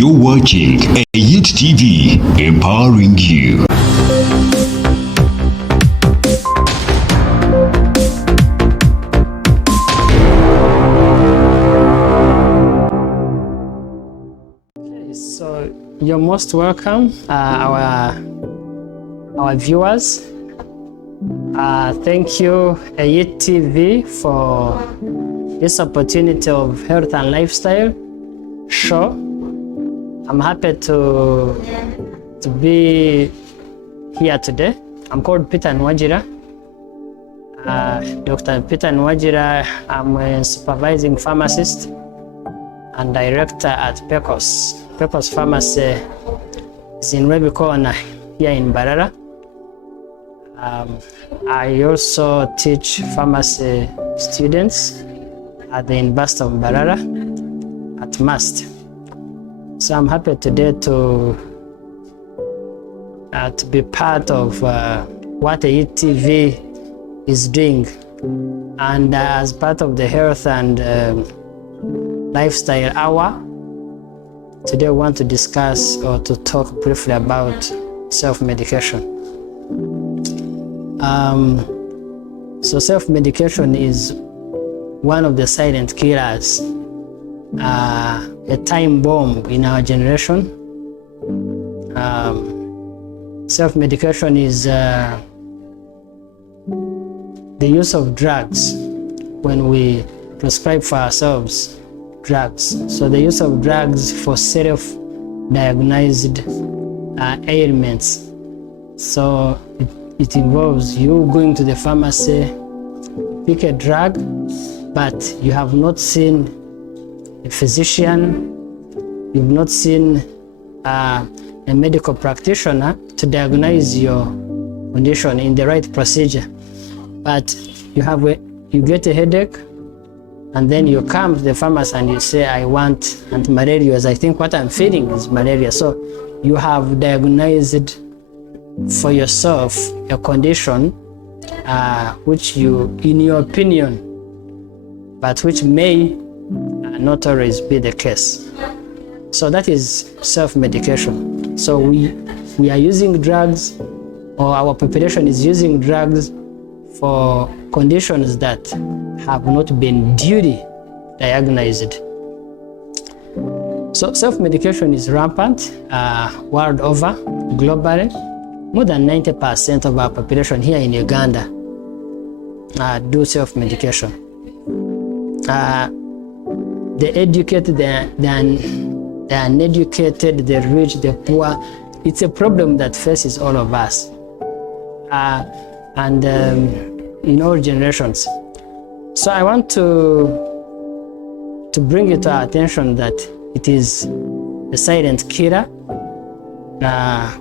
You're watching Ayit TV, empowering you. Okay, so you're most welcome, our viewers. Thank you, Ayit TV, for this opportunity of health and lifestyle show. I'm happy to be here today. I'm called Peter Nuwagira. Dr. Peter Nuwagira. I'm a supervising pharmacist and director at Pecos Pharmacy. It's in Rebecca here in Barara. I also teach pharmacy students at the University of Barara at MAST. So I'm happy today to be part of what Ayit TV is doing, and as part of the health and lifestyle hour. Today I want to discuss or to talk briefly about self-medication. So self-medication is one of the silent killers, a time bomb in our generation. Self-medication is the use of drugs when we prescribe for ourselves drugs. So the use of drugs for self-diagnosed ailments. So it involves you going to the pharmacy, pick a drug, but you have not seen a physician, you've not seen a medical practitioner to diagnose your condition in the right procedure. But you get a headache, and then you come to the pharmacy and you say, I want antimalarials. I think what I'm feeling is malaria. So you have diagnosed for yourself a condition which you, in your opinion, but which may not always be the case. So that is self-medication. So we are using drugs, or our population is using drugs for conditions that have not been duly diagnosed. So self-medication is rampant world over, globally. More than 90% of our population here in Uganda do self-medication. The educated, the uneducated, the rich, the poor. It's a problem that faces all of us, and in all generations. So I want to bring it to our attention that it is a silent killer.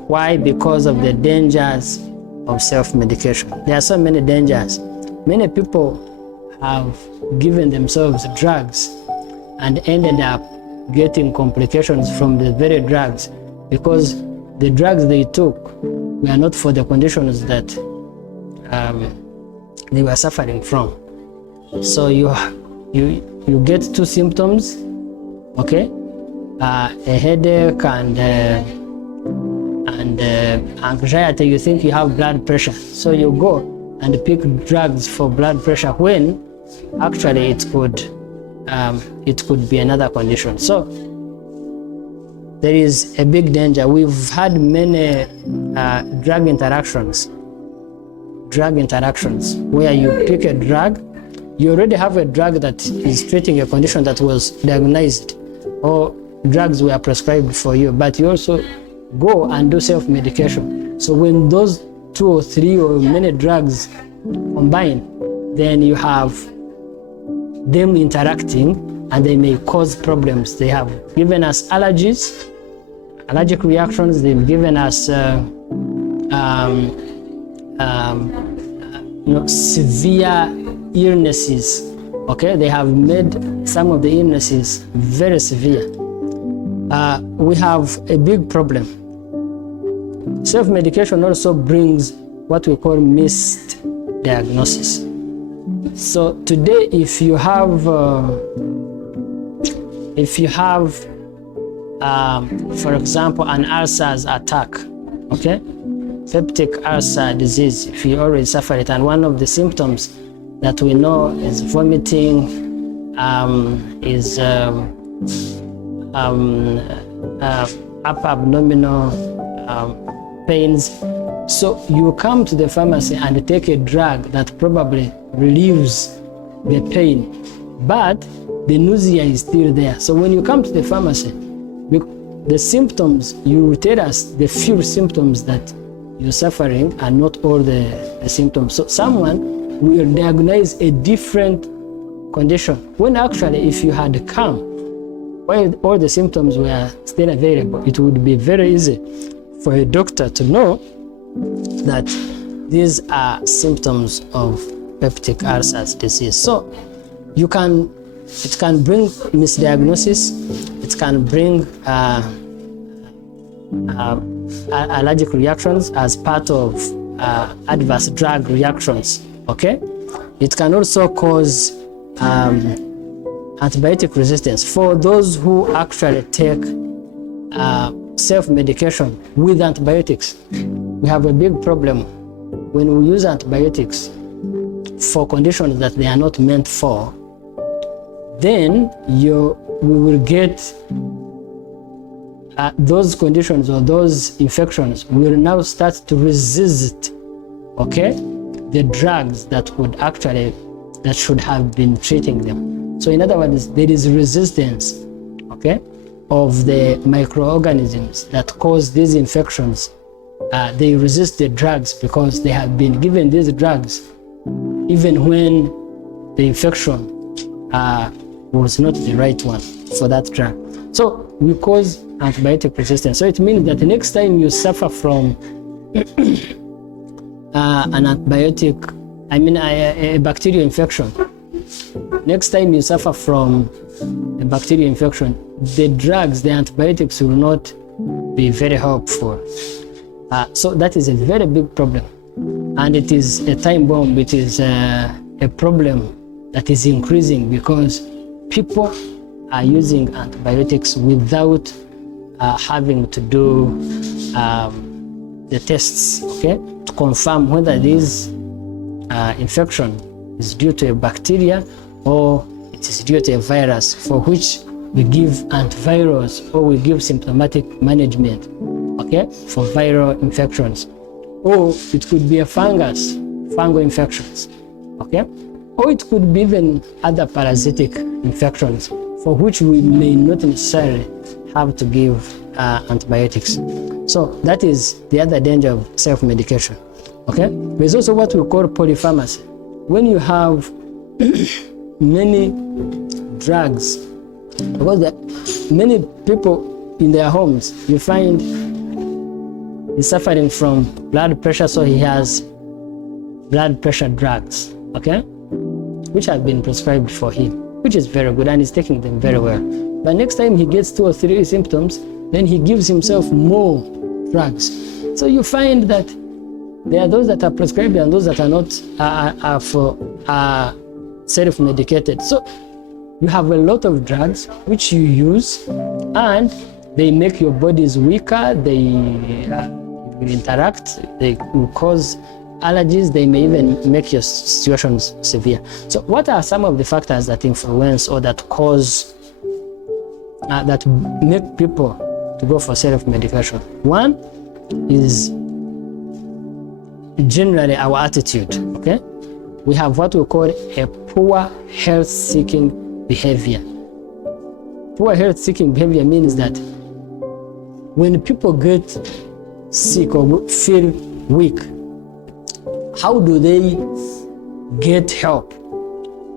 Why? Because of the dangers of self-medication. There are so many dangers. Many people have given themselves drugs and ended up getting complications from the very drugs, because the drugs they took were not for the conditions that they were suffering from. So you get two symptoms, okay? A headache and anxiety. You think you have blood pressure, so you go and pick drugs for blood pressure when actually it could be another condition. So there is a big danger. We've had many drug interactions where you pick a drug, you already have a drug that is treating a condition that was diagnosed, or drugs were prescribed for you, but you also go and do self-medication. So when those 2 or 3 or many drugs combine, then you have them interacting, and they may cause problems. They have given us allergies, allergic reactions. They've given us severe illnesses. Okay, they have made some of the illnesses very severe. We have a big problem. Self-medication also brings what we call missed diagnosis. So today, if you have for example, an ulcer's attack, okay? Peptic ulcer disease, if you already suffer it, and one of the symptoms that we know is vomiting, is upper abdominal pains. So you come to the pharmacy and take a drug that probably relieves the pain, but the nausea is still there. So when you come to the pharmacy, the symptoms, you tell us the few symptoms that you're suffering and not all the symptoms. So someone will diagnose a different condition, when actually if you had come while all the symptoms were still available, it would be very easy for a doctor to know that these are symptoms of peptic ulcer disease. So it can bring misdiagnosis, it can bring allergic reactions as part of adverse drug reactions, okay? It can also cause antibiotic resistance for those who actually take self-medication with antibiotics. We have a big problem when we use antibiotics for conditions that they are not meant for. Then we will get those conditions or those infections will now start to resist, okay, the drugs that should have been treating them. So in other words, there is resistance, okay, of the microorganisms that cause these infections. They resist the drugs because they have been given these drugs even when the infection was not the right one for that drug. So we cause antibiotic resistance. So it means that the next time you suffer from an antibiotic, a bacterial infection, next time you suffer from a bacterial infection, the drugs, the antibiotics will not be very helpful. So that is a very big problem. And it is a time bomb. It is a problem that is increasing because people are using antibiotics without having to do the tests, okay, to confirm whether this infection is due to a bacteria or it is due to a virus, for which we give antivirals or we give symptomatic management, okay, for viral infections. Or it could be a fungal infections, okay? Or it could be even other parasitic infections for which we may not necessarily have to give antibiotics. So that is the other danger of self-medication, okay? There's also what we call polypharmacy. When you have many drugs, because many people in their homes, you find he's suffering from blood pressure, so he has blood pressure drugs, okay, which have been prescribed for him, which is very good, and he's taking them very well. But next time he gets 2 or 3 symptoms, then he gives himself more drugs. So you find that there are those that are prescribed and those that are not, are self-medicated. So you have a lot of drugs which you use, and they make your bodies weaker, they will interact, they will cause allergies, they may even make your situations severe. So what are some of the factors that influence or that cause, that make people to go for self-medication? One is generally our attitude, okay? We have what we call a poor health-seeking behavior. Poor health-seeking behavior means that when people get sick or feel weak, how do they get help?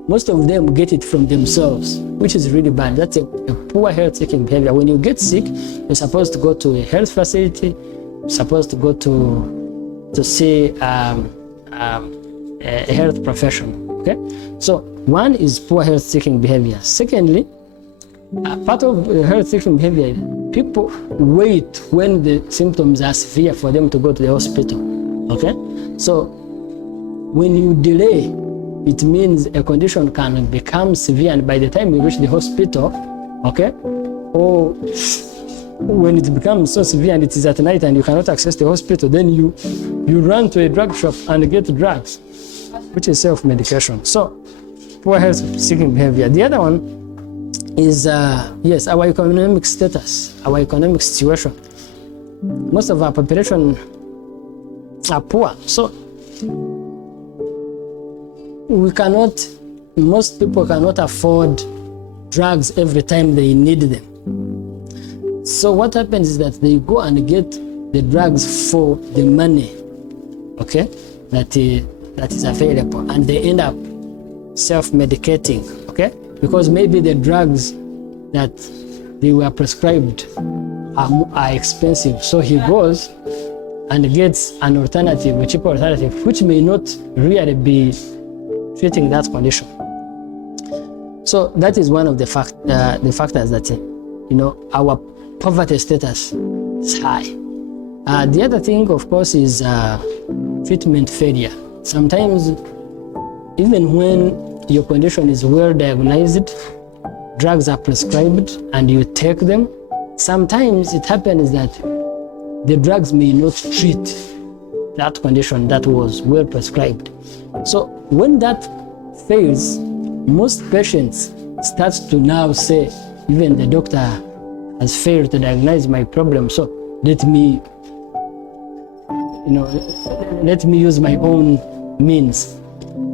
Most of them get it from themselves, which is really bad. That's a poor health-seeking behavior. When you get sick, you're supposed to go to a health facility, you're supposed to go to see a health professional, okay? So one is poor health-seeking behavior. Secondly, part of health-seeking behavior, people wait when the symptoms are severe for them to go to the hospital, okay? So when you delay, it means a condition can become severe, and by the time you reach the hospital, okay, or when it becomes so severe and it is at night and you cannot access the hospital, then you run to a drug shop and get drugs, which is self-medication. So poor health-seeking behavior. The other one is, yes, our economic status, our economic situation. Most of our population are poor. So most people cannot afford drugs every time they need them. So what happens is that they go and get the drugs for the money, okay, that is available, and they end up self-medicating, okay, because maybe the drugs that they were prescribed are expensive. So he goes and gets an alternative, a cheaper alternative, which may not really be treating that condition. So that is one of the factors that, our poverty status is high. The other thing, of course, is treatment failure. Sometimes, even when your condition is well diagnosed, drugs are prescribed and you take them, sometimes it happens that the drugs may not treat that condition that was well prescribed. So when that fails, most patients start to now say, even the doctor has failed to diagnose my problem, so let me use my own means.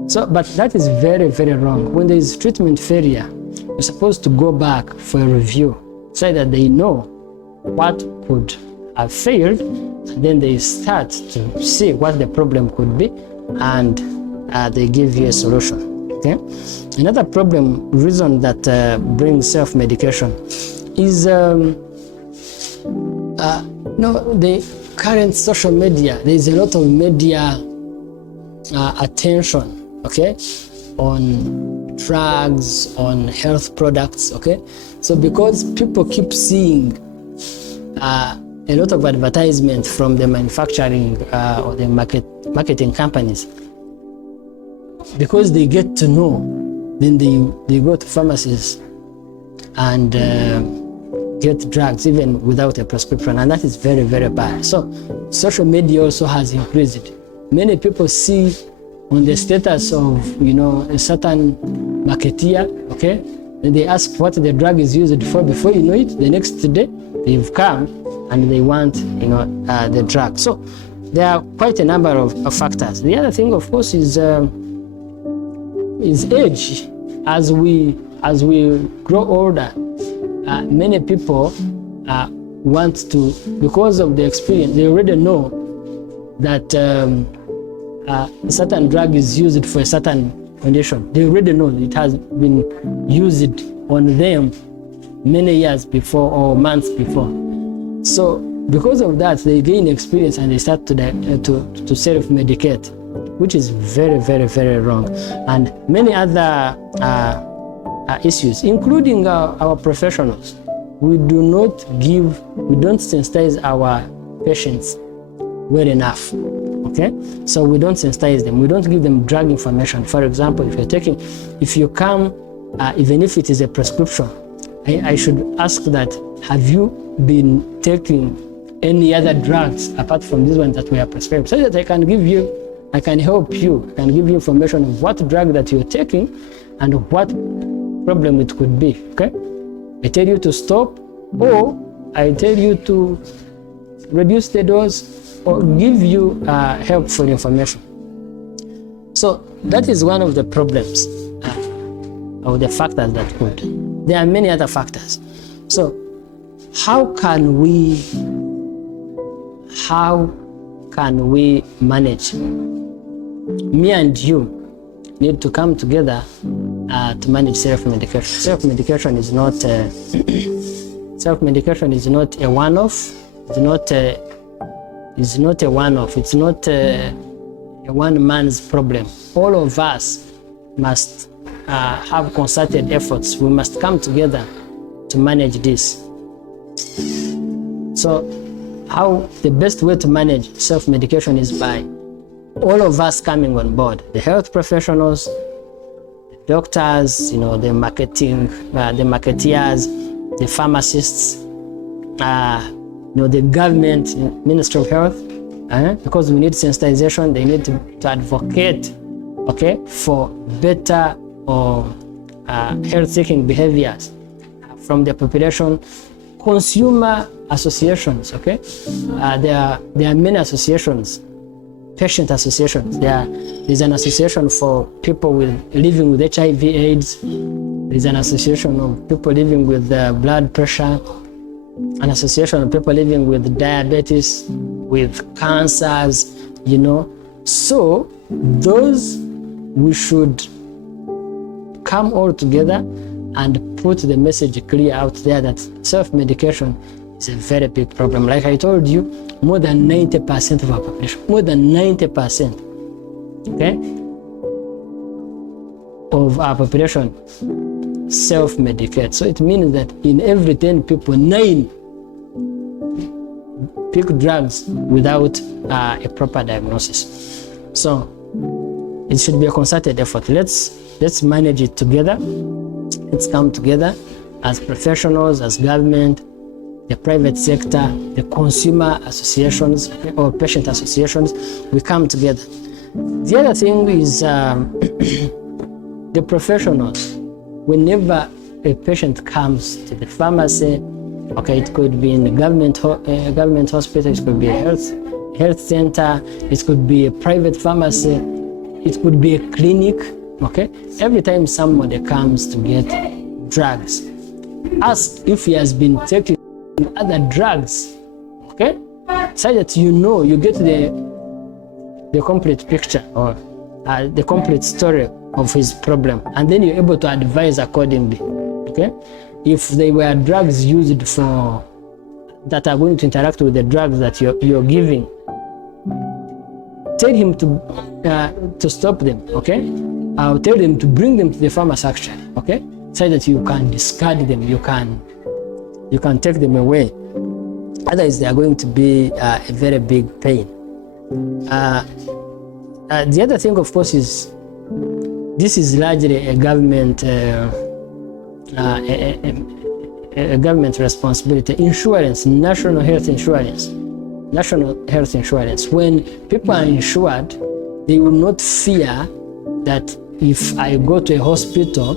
So, but that is very, very wrong. When there is treatment failure, you're supposed to go back for a review so that they know what could have failed, and then they start to see what the problem could be, and they give you a solution. Okay. Another reason that brings self-medication is the current social media. There is a lot of media attention, okay, on drugs, on health products, okay. So because people keep seeing a lot of advertisement from the manufacturing or the marketing companies, because they get to know, then they go to pharmacies and get drugs even without a prescription, and that is very, very bad. So social media also has increased. Many people see on the status of a certain marketeer, okay, and they ask what the drug is used for. Before you know it, the next day they've come and they want the drug. So there are quite a number of factors. The other thing, of course, is age. As we grow older, many people want to, because of the experience, they already know that a certain drug is used for a certain condition. They already know it has been used on them many years before or months before. So because of that, they gain experience and they start to self-medicate, which is very, very, very wrong. And many other issues, including our professionals. We don't sensitize our patients well enough, okay? So we don't sensitize them. We don't give them drug information. For example, if you come, even if it is a prescription, I should ask that, have you been taking any other drugs apart from these ones that we are prescribed, so that I can help you, I can give you information of what drug that you're taking and what problem it could be, okay? I tell you to stop, or I tell you to reduce the dose, or give you helpful information. So that is one of the problems, or the factors that could. There are many other factors. So how can we manage? Me and you need to come together to manage self-medication. Self-medication is not a one-off. It's not a one-off. It's not a one man's problem. All of us must have concerted efforts. We must come together to manage this. So how the best way to manage self-medication is by all of us coming on board: the health professionals, the doctors, the marketeers, the pharmacists, the government, Ministry of Health, because we need sensitization. They need to advocate, okay, for better or health-seeking behaviors from the population. Consumer associations, okay, there are many associations, patient associations. There's an association for people living with HIV/AIDS. There's an association of people living with blood pressure, an association of people living with diabetes, with cancers, So those, we should come all together and put the message clear out there that self-medication is a very big problem. Like I told you, more than 90% of our population, more than 90%, okay, of our population self-medicate. So it means that in every 10 people, 9 pick drugs without a proper diagnosis. So it should be a concerted effort. Let's manage it together. Let's come together as professionals, as government, the private sector, the consumer associations or patient associations. We come together. The other thing is the professionals. Whenever a patient comes to the pharmacy, okay, it could be in a government hospital, it could be a health center, it could be a private pharmacy, it could be a clinic, okay? Every time somebody comes to get drugs, ask if he has been taking other drugs, okay? So that you get the complete picture or the complete story of his problem, and then you're able to advise accordingly, okay? If they were drugs used for that are going to interact with the drugs that you're giving, tell him to stop them, okay? I'll tell them to bring them to the pharmacy actually, okay? So that you can discard them, you can take them away. Otherwise, they are going to be a very big pain. The other thing, of course, is this is largely a government responsibility. Insurance, national health insurance. When people are insured, they will not fear that if I go to a hospital,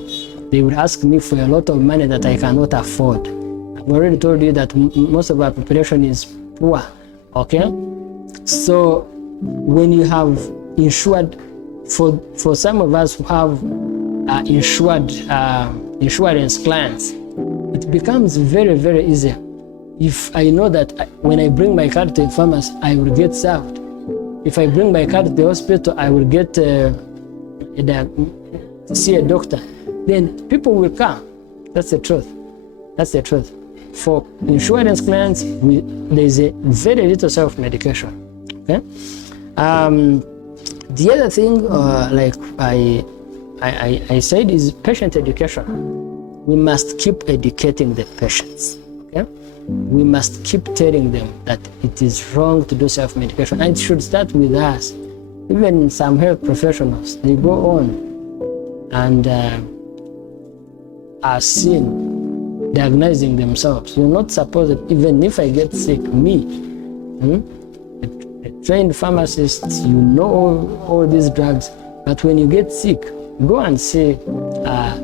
they will ask me for a lot of money that I cannot afford. I've already told you that most of our population is poor, okay? So when you have insured, for some of us who have insurance clients, it becomes very, very easy. If I know that when I bring my card to a pharmacy, I will get served. If I bring my card to the hospital, I will get to see a doctor. Then people will come. That's the truth. For insurance clients, there is a very little self-medication. Okay. The other thing, like I said, is patient education. We must keep educating the patients. Okay. We must keep telling them that it is wrong to do self-medication, and it should start with us. Even some health professionals, they go on and are seen diagnosing themselves. You're not supposed, even if I get sick, a trained pharmacist, you know all these drugs, but when you get sick, go and see a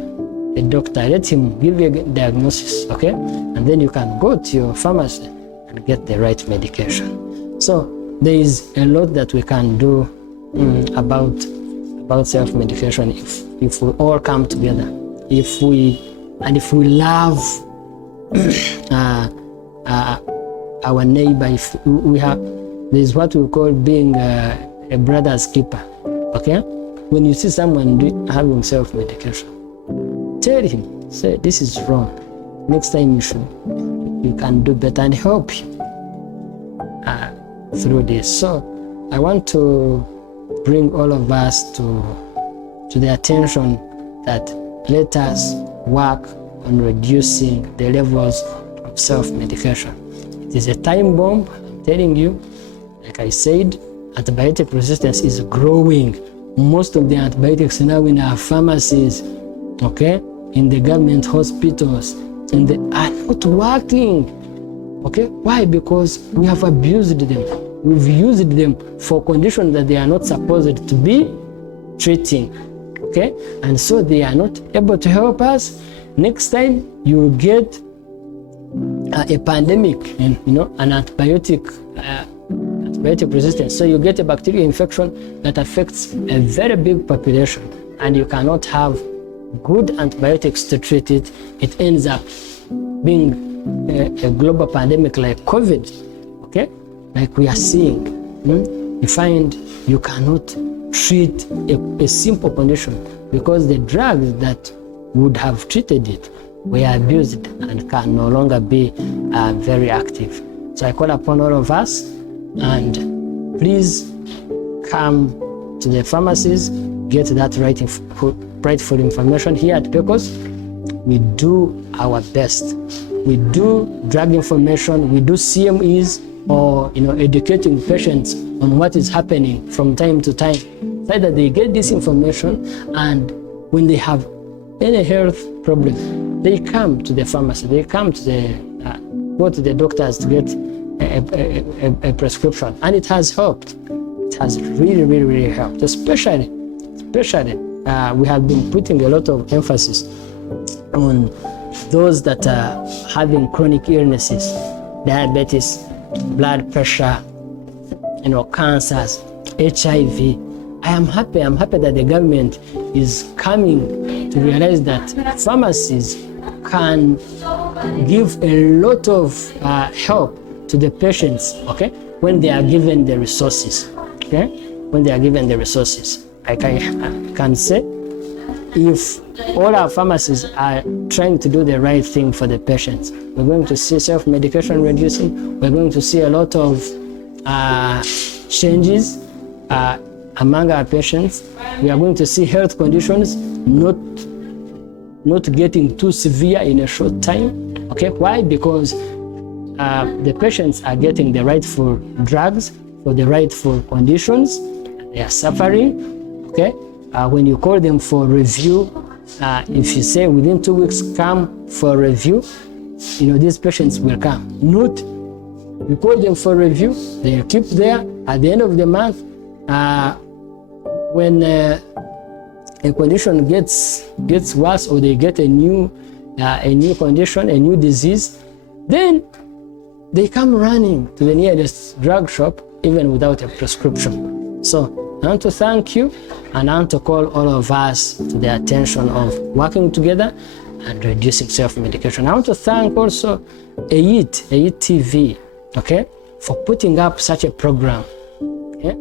doctor. Let him give you a diagnosis, okay? And then you can go to your pharmacy and get the right medication. So there is a lot that we can do about self-medication if we all come together. If we love our neighbor, if we have, there's what we call being a brother's keeper, okay? When you see someone having self-medication, tell him, say, this is wrong. Next time you can do better, and help you through this. So I want to bring all of us to the attention that let us work on reducing the levels of self-medication. It is a time bomb, I'm telling you. Like I said, antibiotic resistance is growing. Most of the antibiotics now in our pharmacies, okay, in the government hospitals, are not working. Okay, why? Because we have abused them. We've used them for conditions that they are not supposed to be treating. Okay, and so they are not able to help us. Next time you will get a pandemic and an antibiotic resistance. So you get a bacterial infection that affects a very big population, and you cannot have good antibiotics to treat it. It ends up being a global pandemic like COVID, okay, like we are seeing. You find you cannot treat a simple condition because the drugs that would have treated it were abused and can no longer be very active. So I call upon all of us, and please come to the pharmacies, get that rightful information. Here at Pecos, we do our best. We do drug information, we do CMEs, or educating patients on what is happening from time to time, so that they get this information, and when they have any health problem, they come to the pharmacy, they come to go to the doctors to get a prescription, and it has helped. It has really helped, especially we have been putting a lot of emphasis on those that are having chronic illnesses, diabetes, blood pressure, cancers, HIV. I am happy that the government is coming to realize that pharmacies can give a lot of help to the patients, okay, when they are given the resources, okay, when they are given the resources. Like I can say, if all our pharmacies are trying to do the right thing for the patients, we're going to see self-medication reducing. We're going to see a lot of changes among our patients. We are going to see health conditions not getting too severe in a short time. Okay, why? Because the patients are getting the rightful drugs for the rightful conditions. They are suffering. Okay, when you call them for review, if you say within 2 weeks come for review, these patients will come. Not you call them for review, they keep there. At the end of the month, when a condition gets worse, or they get a new condition, a new disease, then they come running to the nearest drug shop, even without a prescription. So I want to thank you, and I want to call all of us to the attention of working together and reducing self-medication. I want to thank also AIT TV, okay, for putting up such a program, okay?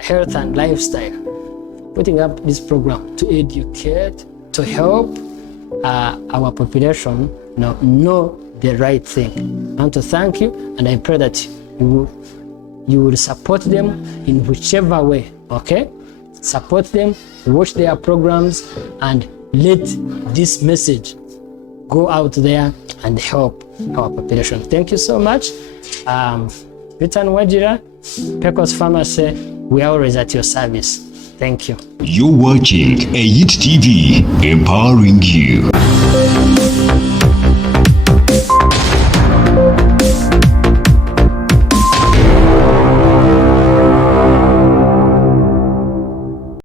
Health and lifestyle, putting up this program to educate, to help our population know the right thing. I want to thank you, and I pray that you will support them in whichever way, okay? Support them, watch their programs, and let this message go out there and help our population. Thank you so much. Peter Nuwagira, Pecos Pharmacy, we are always at your service. Thank you. You're watching AIT TV, empowering you.